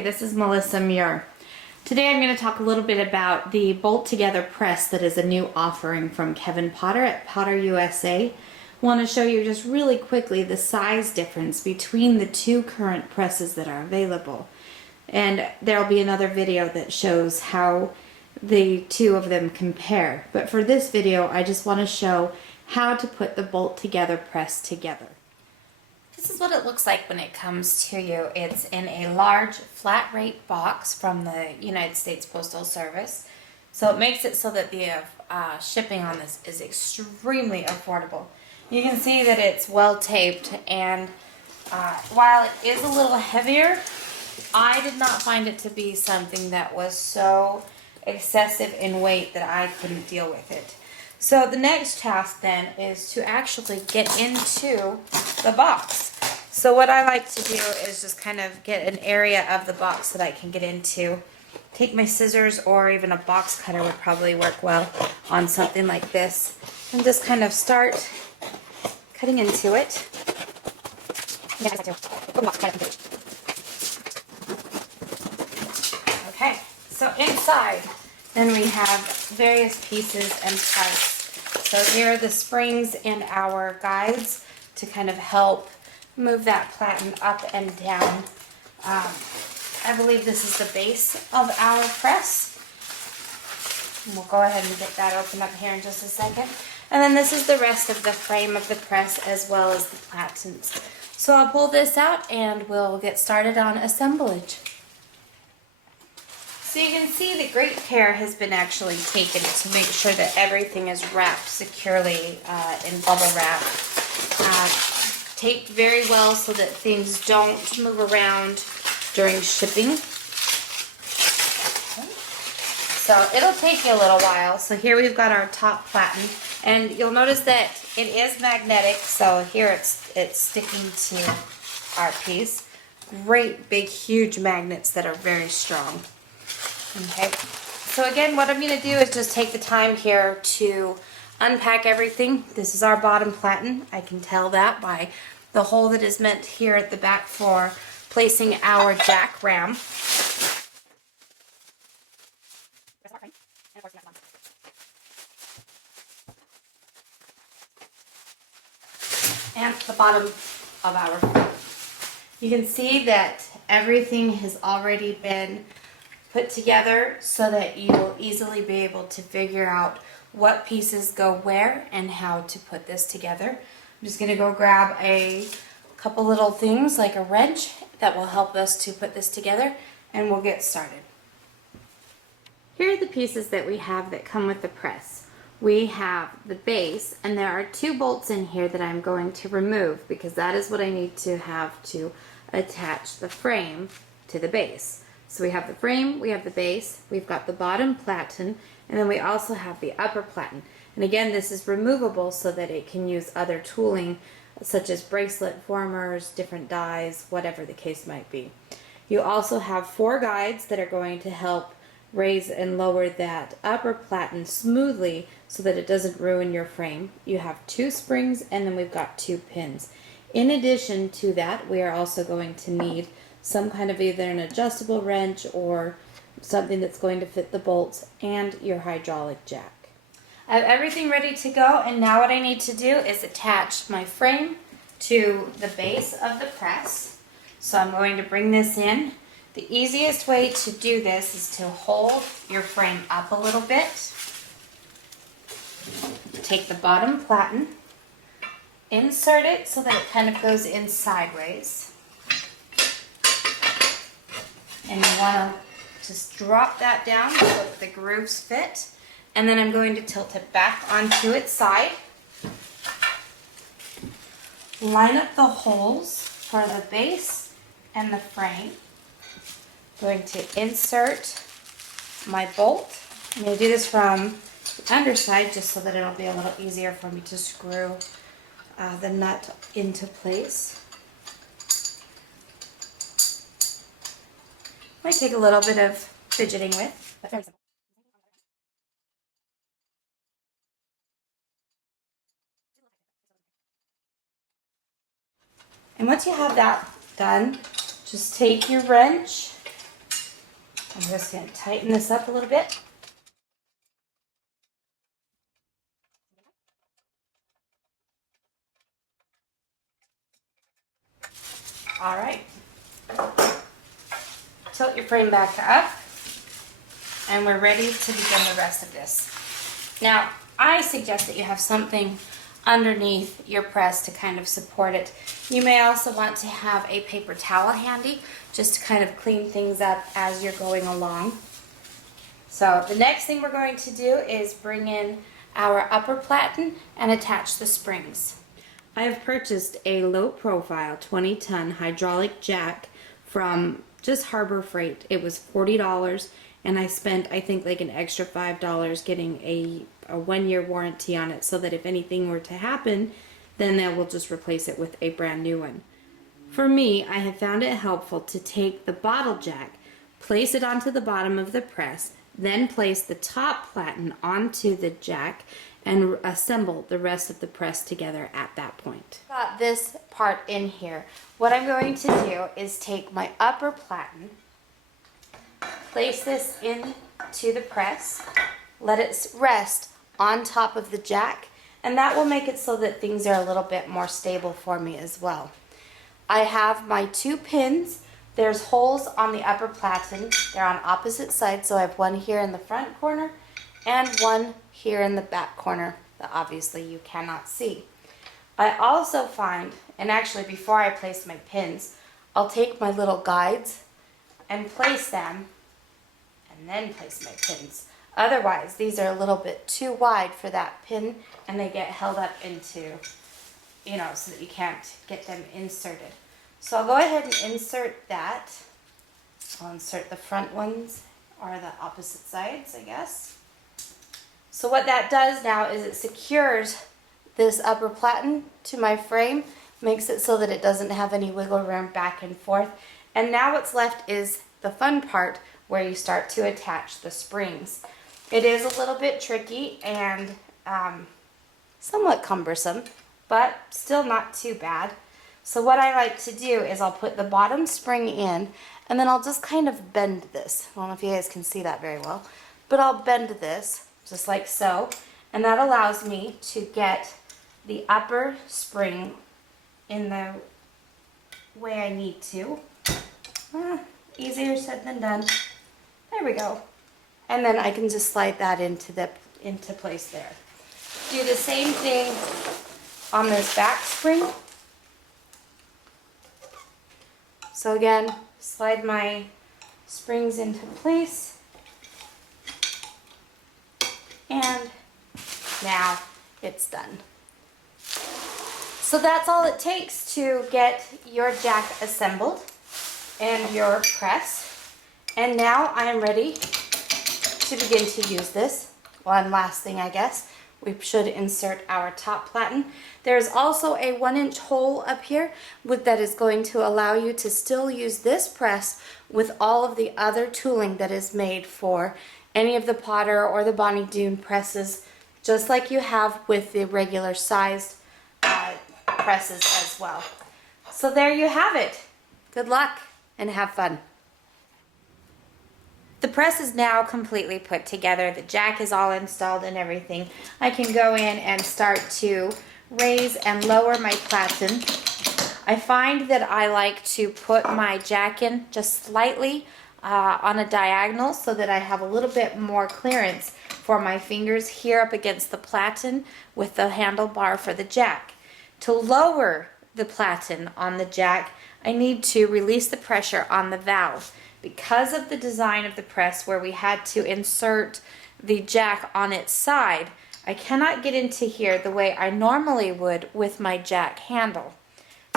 Hey, this is Melissa Muir. Today I'm going to talk a little bit about the bolt together press that is a new offering from Kevin Potter at Potter USA. I want to show you just really quickly the size difference between the two current presses that are available. And there'll be another video that shows how the two of them compare. But for this video, I just want to show how to put the bolt together press together. This is what it looks like when it comes to you. It's in a large flat rate box from the United States Postal Service. So it makes it so that the shipping on this is extremely affordable. You can see that it's well taped, and while it is a little heavier, I did not find it to be something that was so excessive in weight that I couldn't deal with it. So the next task then is to actually get into the box. So what I like to do is just kind of get an area of the box that I can get into. Take my scissors, or even a box cutter would probably work well on something like this, and just kind of start cutting into it. Okay, so inside then we have various pieces and parts. So here are the springs and our guides to kind of help move that platen up and down. I believe this is the base of our press. And we'll go ahead and get that open up here in just a second. And then this is the rest of the frame of the press, as well as the platens. So I'll pull this out and we'll get started on assemblage. So you can see that great care has been actually taken to make sure that everything is wrapped securely in bubble wrap. Taped very well so that things don't move around during shipping. So it'll take you a little while. So here we've got our top platen, and you'll notice that it is magnetic. So here it's sticking to our piece. Great big huge magnets that are very strong. Okay, so again, what I'm going to do is just take the time here to unpack everything. This is our bottom platen. I can tell that by the hole that is meant here at the back for placing our jack ram. And the bottom of our frame. You can see that everything has already been put together so that you will easily be able to figure out what pieces go where and how to put this together. I'm just going to go grab a couple little things like a wrench that will help us to put this together, and we'll get started. Here are the pieces that we have that come with the press. We have the base, and there are two bolts in here that I'm going to remove because that is what I need to have to attach the frame to the base. So we have the frame, we have the base, we've got the bottom platen, and then we also have the upper platen. And again, this is removable so that it can use other tooling such as bracelet formers, different dies, whatever the case might be. You also have 4 guides that are going to help raise and lower that upper platen smoothly so that it doesn't ruin your frame. You have 2 springs, and then we've got 2 pins. In addition to that, we are also going to need some kind of either an adjustable wrench or something that's going to fit the bolts, and your hydraulic jack. I have everything ready to go, and now what I need to do is attach my frame to the base of the press. So I'm going to bring this in. The easiest way to do this is to hold your frame up a little bit. Take the bottom platen, insert it so that it kind of goes in sideways. And you want to just drop that down so that the grooves fit. And then I'm going to tilt it back onto its side. Line up the holes for the base and the frame. I'm going to insert my bolt. I'm going to do this from the underside just so that it'll be a little easier for me to screw the nut into place. Might take a little bit of fidgeting with, but very simple. And once you have that done, just take your wrench I'm just going to tighten this up a little bit. All right. Tilt your frame back up, and we're ready to begin the rest of this. Now, I suggest that you have something underneath your press to kind of support it. You may also want to have a paper towel handy just to kind of clean things up as you're going along. So the next thing we're going to do is bring in our upper platen and attach the springs. I have purchased a low profile 20-ton hydraulic jack from just Harbor Freight. It was $40, and I spent, I think, like an extra $5 getting a 1-year warranty on it, so that if anything were to happen, then they will just replace it with a brand new one. For me, I have found it helpful to take the bottle jack, place it onto the bottom of the press, then place the top platen onto the jack, and assemble the rest of the press together at that point. Got this part in here. What I'm going to do is take my upper platen, place this into the press, let it rest on top of the jack, and that will make it so that things are a little bit more stable for me as well. I have my 2 pins. There's holes on the upper platen. They're on opposite sides, so I have one here in the front corner and one here in the back corner that obviously you cannot see. I also find, and actually before I place my pins, I'll take my little guides and place them and then place my pins. Otherwise, these are a little bit too wide for that pin, and they get held up into, so that you can't get them inserted. So I'll go ahead and insert that. I'll insert the front ones, or the opposite sides, I guess. So what that does now is it secures this upper platen to my frame, makes it so that it doesn't have any wiggle room back and forth. And now what's left is the fun part, where you start to attach the springs. It is a little bit tricky and somewhat cumbersome, but still not too bad. So what I like to do is I'll put the bottom spring in, and then I'll just kind of bend this. I don't know if you guys can see that very well, but I'll bend this just like so, and that allows me to get the upper spring in the way I need to. Easier said than done. There we go. And then I can just slide that into place there. Do the same thing on this back spring. So again, slide my springs into place. And now it's done. So that's all it takes to get your jack assembled and your press. And now I am ready to begin to use this. One last thing, I guess. We should insert our top platen. There's also a 1-inch hole up here that is going to allow you to still use this press with all of the other tooling that is made for any of the Potter or the Bonnie Doon presses, just like you have with the regular sized presses as well. So there you have it. Good luck and have fun. The press is now completely put together. The jack is all installed and everything. I can go in and start to raise and lower my platen. I find that I like to put my jack in just slightly on a diagonal so that I have a little bit more clearance for my fingers here up against the platen with the handlebar for the jack. To lower the platen on the jack, I need to release the pressure on the valve. Because of the design of the press where we had to insert the jack on its side, I cannot get into here the way I normally would with my jack handle.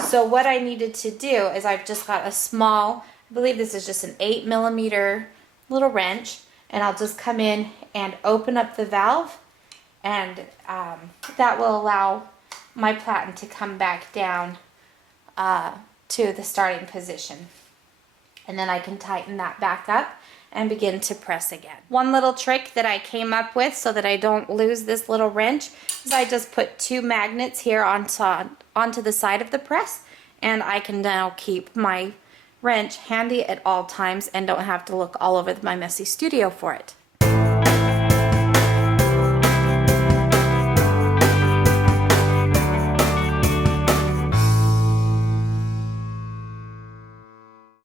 So what I needed to do is I've just got a small, I believe this is just an 8mm little wrench, and I'll just come in and open up the valve, and that will allow my platen to come back down to the starting position. And then I can tighten that back up and begin to press again. One little trick that I came up with so that I don't lose this little wrench is I just put 2 magnets here onto the side of the press, and I can now keep my wrench handy at all times and don't have to look all over my messy studio for it.